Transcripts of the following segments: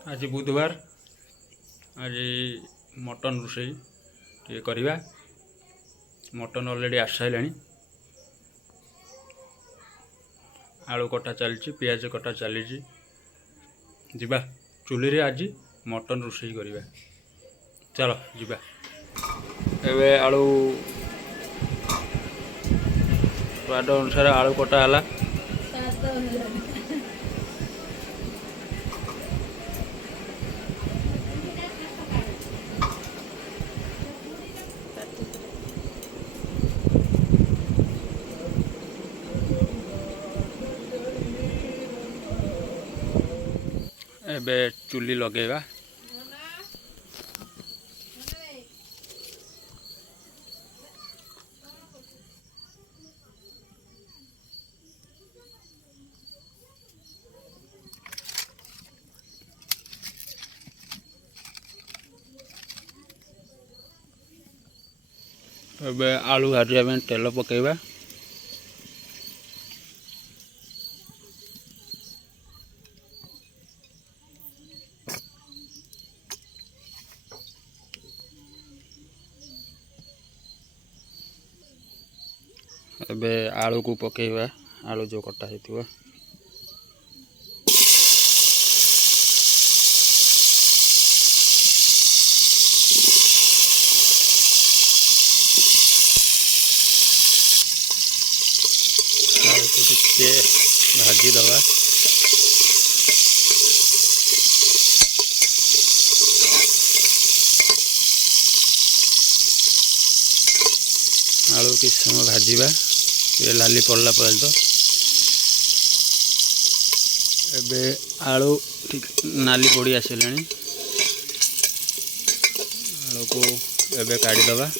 आज बुधवार आज मटन रोषेई टे करवा। मटन ऑलरेडी आस सारा आलू कटा चली पियाज कटा चली जीवा चुली रे आज मटन रोषेई करवा। चलो जीवा एवं आलू स्वाद अनुसार आलू कटा है। एबे चुली लगेगा। एबे आलू भाजिया में तेल पकेबा। एबे आलू को पकेबा। आलू जो कटा हेतिबा आलू को टिके भाजी दवा। आलू किस समय भाजवा ये लाली पड़ला पर्यंत। एबे आलू ठीक नाली पड़ी आसिला। आलू को एबे काढ़ी दवा।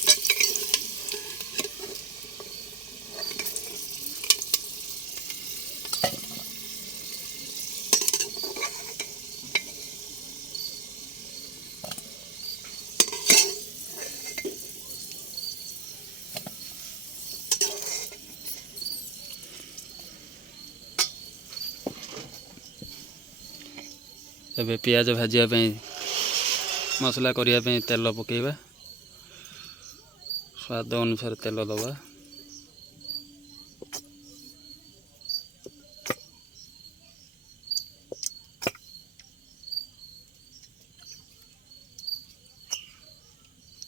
एबे पियाज भाजिया मसला करने तेल पकेबा। स्वाद अनुसार तेल दबा।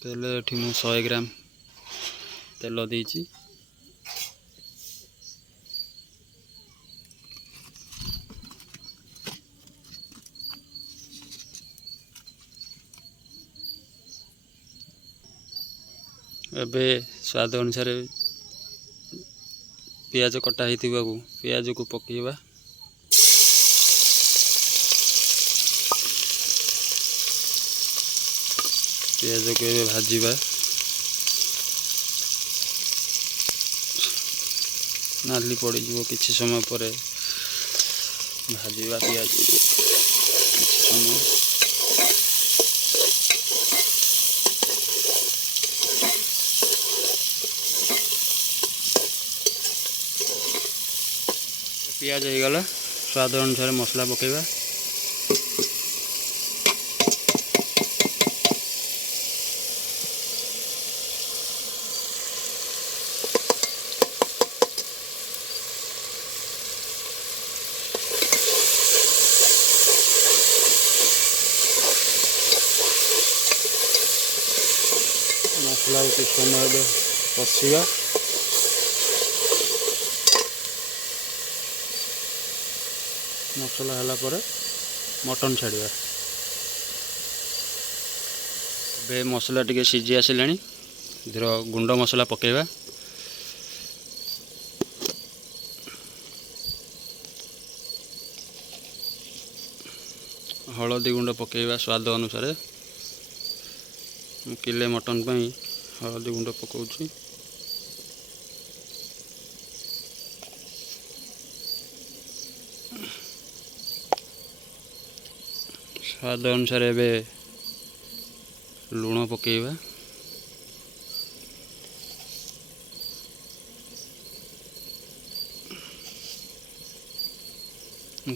तेल ये मु 100 ग्राम तेल देइछि। एबे स्वाद अनुसार पियाज कटा को पियाज को पकेबा। पियाज को एबे भाजीबा। नाली पड़ जो किसी समय पर भाजीबा पियाज किसी समय। पियाज हो गला स्वाद अनुसार मसला पकेबा। मसला कुछ समय कषा। मसला हला पर मटन छाड़िया। बे मसला टिके सीझी आसिला। धीर गुंड मसला पकेबा। हलदी गुंड पकेबा स्वाद अनुसार। किले मटन पई हलदी गुंड पकाउछि। स्वाद अनुसार एबे लूण पकेबा।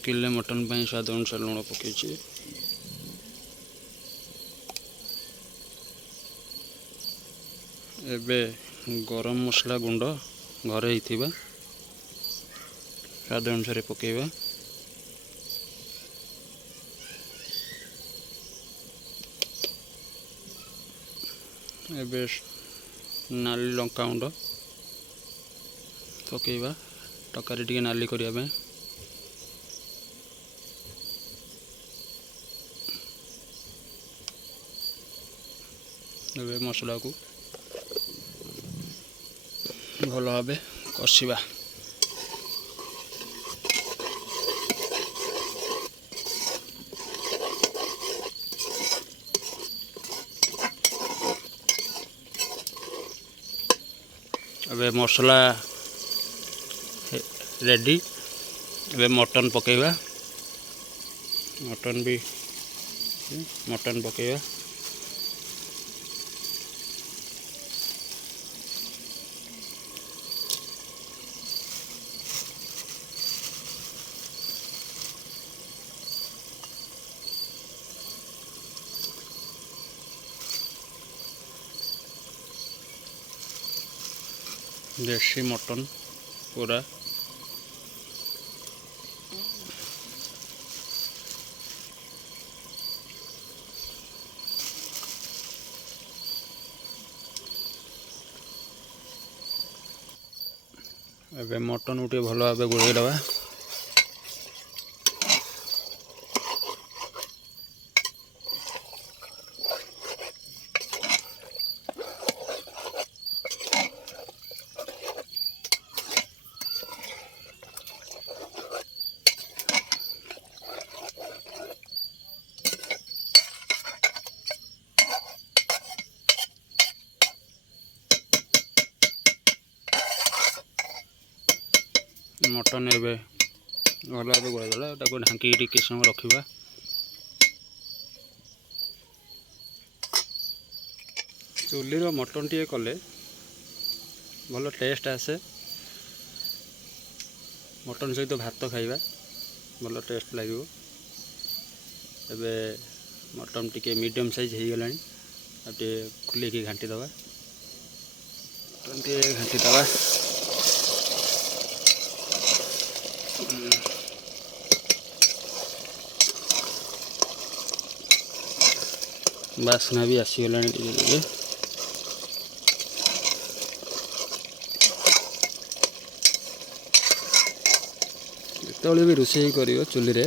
किले मटन स्वाद अनुसार लुण पकई। एबे गरम मसला गुंड घरे ही स्वाद अनुसार पकेबा। एबे नाली लंका गुंड पकेबा तकारी टिके नाली करिया पे। एबे मसला को भल भाव कषिबा। एबे मसला रेडी। एबे मटन पकेबा। मटन पकेबा। देसी मटन पूरा एबे मटन उठे भल भाव गोड़े दबा। मटन एबे भल भाव गोड़गला ढांकी किस समय रखा। चुली मटन टे कले भल टेस्ट आसे। मटन सहित भात खाइबा भल टेस्ट लगे। एबे मटन टिके मीडियम साइज हो गला खुलिकी घाटी दबा। मटन टे घाटी दबा। बासना भी आसीगला। जिते भी रोषे कर चुली टे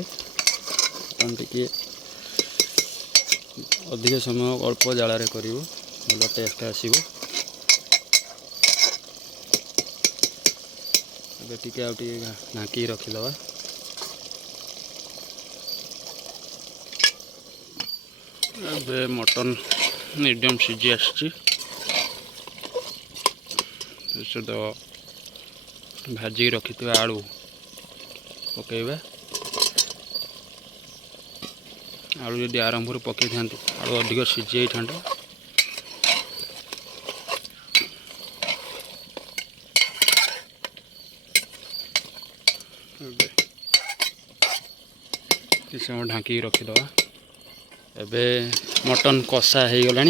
अधिक समय अल्प जाल कर भल टेस्ट आसो। ढांकी रखीदबा। एबे मटन मीडियम सीझी आसी भाजी रखी आलू पकेबा। आलू जदि आरंभ पकई था आलू अधिक सीझी था। किस समय ढांकी रखीदबा। एबे मटन कषा हो गला।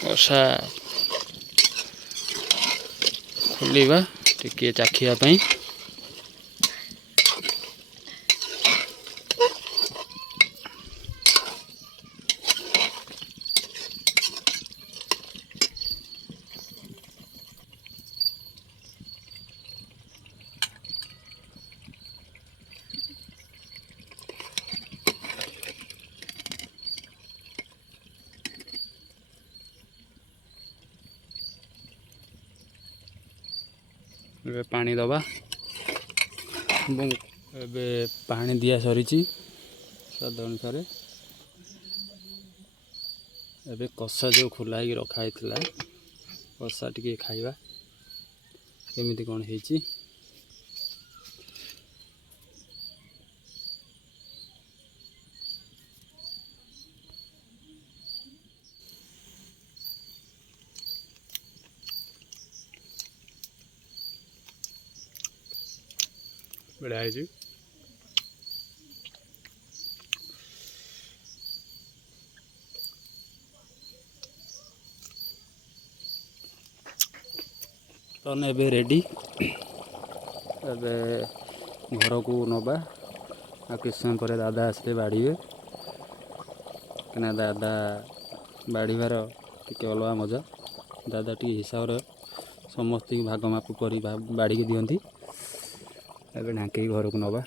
कषा खोलिबा टिके चाखिया पई। एबे पानी दबा। एबे पानी दिया सरी स्वाद अनुसार। एबे कषा जो खोला रखाई कषा टिके खाइबा केमिति कौन ହେଇଛି। बढ़िया है। ମଟନ୍ ଏବେ ରେଡ଼ି। ଏବେ ଘରକୁ ନେବା। ଆଉ କିଛି ସମୟ ପରେ ଦାଦା ଆସିଲେ ବାଢ଼ିବେ, କାହିଁକିନା ଦାଦା ବାଢ଼ିବାର ଟିକେ ଅଲଗା ମଜା। ଦାଦା ଟିକେ ହିସାବରେ ସମସ୍ତଙ୍କୁ ଭାଗ ମାପ କରି ବାଢ଼ିକି ଦିଅନ୍ତି। ଏବେ ଢାଙ୍କିକି ଘରକୁ ନେବା।